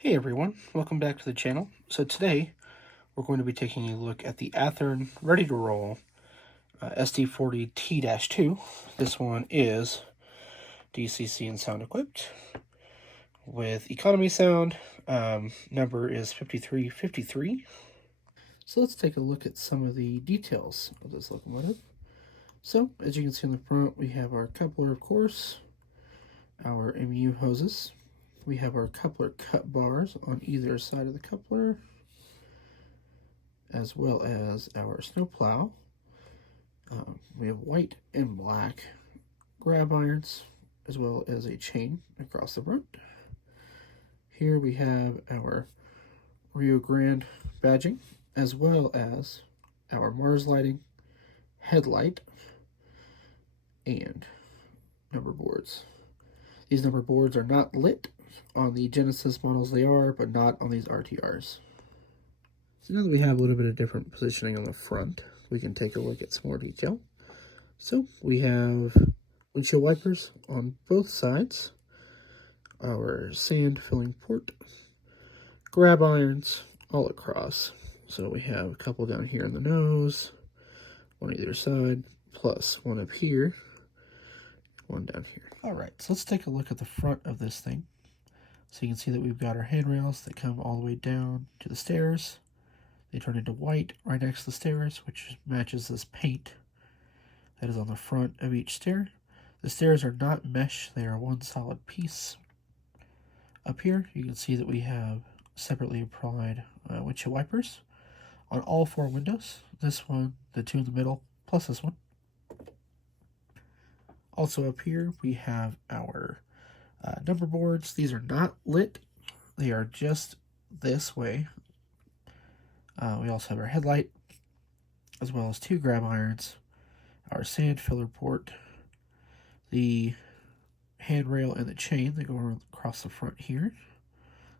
Hey everyone, welcome back to the channel. So today we're going to be taking a look at the Athearn Ready to Roll SD40T-2. This one is DCC and sound equipped with economy sound. Number is 5353. So let's take a look at some of the details of this locomotive. So as you can see on the front, we have our coupler, of course, our MU hoses. We have our coupler cut bars on either side of the coupler, as well as our snowplow. We have white and black grab irons, as well as a chain across the front. Here we have our Rio Grande badging, as well as our Mars lighting, headlight, and number boards. These number boards are not lit. On the Genesis models they are, but not on these RTRs. So now that we have a little bit of different positioning on the front, we can take a look at some more detail. So we have windshield wipers on both sides, our sand filling port, grab irons all across. So we have a couple down here in the nose, one either side, plus one up here, one down here. All right, so let's take a look at the front of this thing. So you can see that we've got our handrails that come all the way down to the stairs. They turn into white right next to the stairs, which matches this paint that is on the front of each stair. The stairs are not mesh, they are one solid piece. Up here, you can see that we have separately applied windshield wipers on all four windows. This one, the two in the middle, plus this one. Also up here, we have our number boards. These are not lit, they are just this way. We also have our headlight, as well as two grab irons, our sand filler port, the handrail and the chain that go across the front here.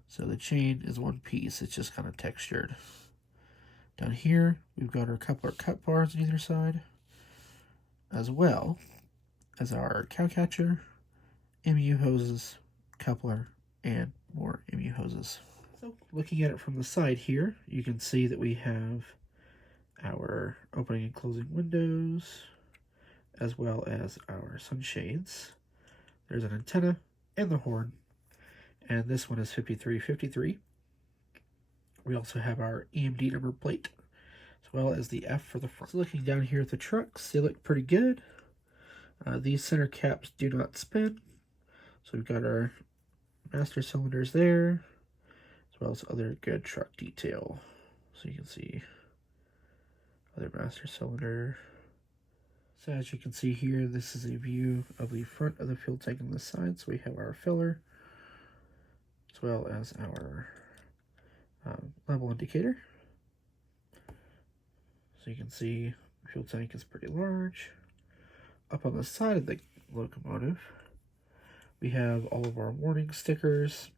So the chain is one piece, it's just kind of textured. Down here, we've got our coupler cut bars on either side, as well as our cowcatcher, MU hoses, coupler, and more MU hoses. So looking at it from the side here, you can see that we have our opening and closing windows, as well as our sunshades. There's an antenna and the horn, and this one is 5353. We also have our EMD number plate, as well as the F for the front. So looking down here at the trucks, they look pretty good. These center caps do not spin, so we've got our master cylinders there, as well as other good truck detail. So you can see other master cylinder. So as you can see here, this is a view of the front of the fuel tank on the side. So we have our filler, as well as our level indicator. So you can see the fuel tank is pretty large. Up on the side of the locomotive, we have all of our warning stickers,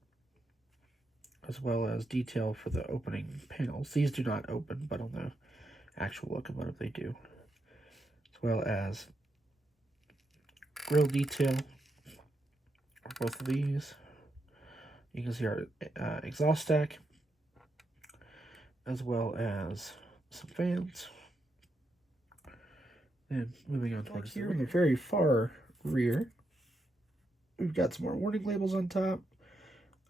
as well as detail for the opening panels. These do not open, but on the actual locomotive they do. As well as grill detail for both of these. You can see our exhaust stack, as well as some fans. And moving on towards here, in the very far rear, we've got some more warning labels on top,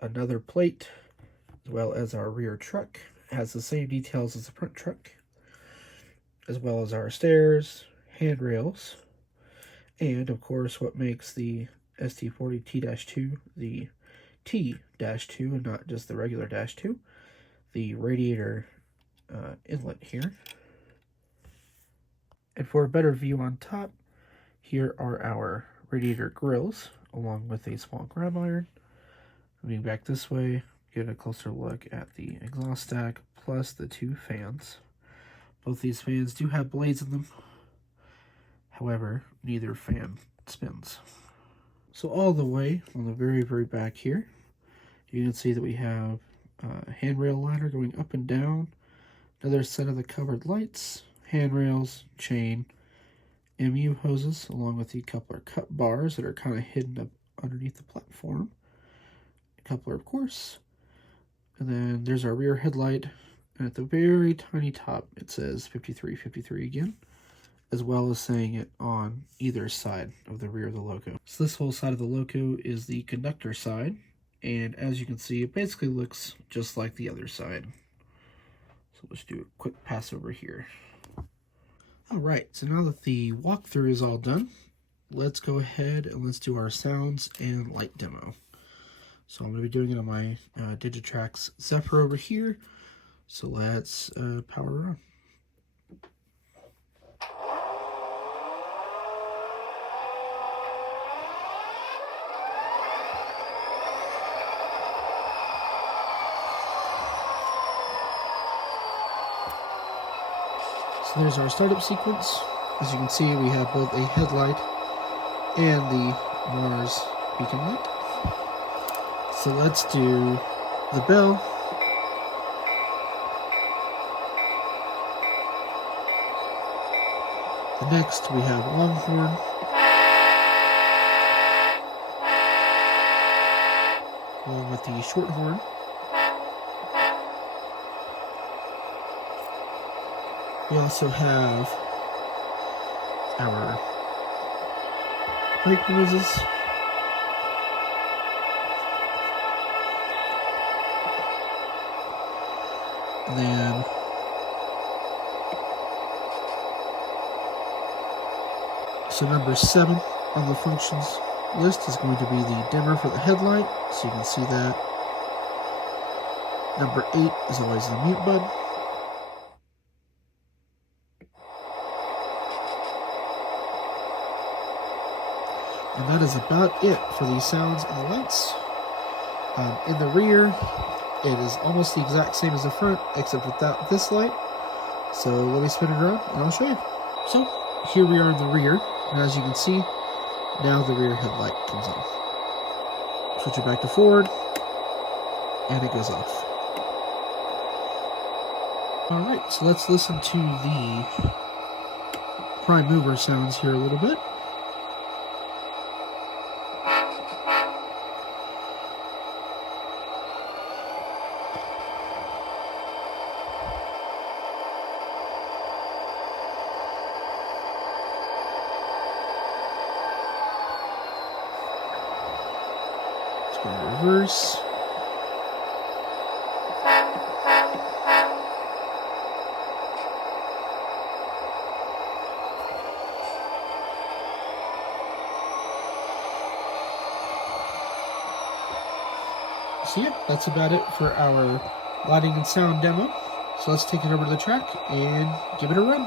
another plate, as well as our rear truck. It has the same details as the front truck, as well as our stairs, handrails, and of course what makes the SD40T-2 the T-2 and not just the regular -2, the radiator inlet here. And for a better view on top, here are our radiator grills, along with a small grab iron. Moving back this way, get a closer look at the exhaust stack, plus the two fans. Both these fans do have blades in them. However, neither fan spins. So all the way on the very, very back here, you can see that we have a handrail liner going up and down, another set of the covered lights, handrails, chain, MU hoses, along with the coupler cut bars that are kind of hidden up underneath the platform. A coupler, of course, And then there's our rear headlight. And at the very tiny top, it says 5353 again, as well as saying it on either side of the rear of the loco. So this whole side of the loco is the conductor side. And as you can see, it basically looks just like the other side. So let's do a quick pass over here. Alright, so now that the walkthrough is all done, let's go ahead and let's do our sounds and light demo. So I'm going to be doing it on my Digitrax Zephyr over here. So let's power on. So there's our startup sequence. As you can see, we have both a headlight and the Mars beacon light. So let's do the bell. Next, we have Longhorn. Along with the short horn. We also have our brake noises. And then so number 7 on the functions list is going to be the dimmer for the headlight, so you can see that. Number 8 is always the mute button. And that is about it for the sounds and the lights. In the rear, it is almost the exact same as the front, except without this light. So let me spin it around and I'll show you. So here we are in the rear, and as you can see, now the rear headlight comes on. Switch it back to forward, and it goes off. Alright, so let's listen to the prime mover sounds here a little bit. Let's go to reverse. So yeah, that's about it for our lighting and sound demo. So let's take it over to the track and give it a run.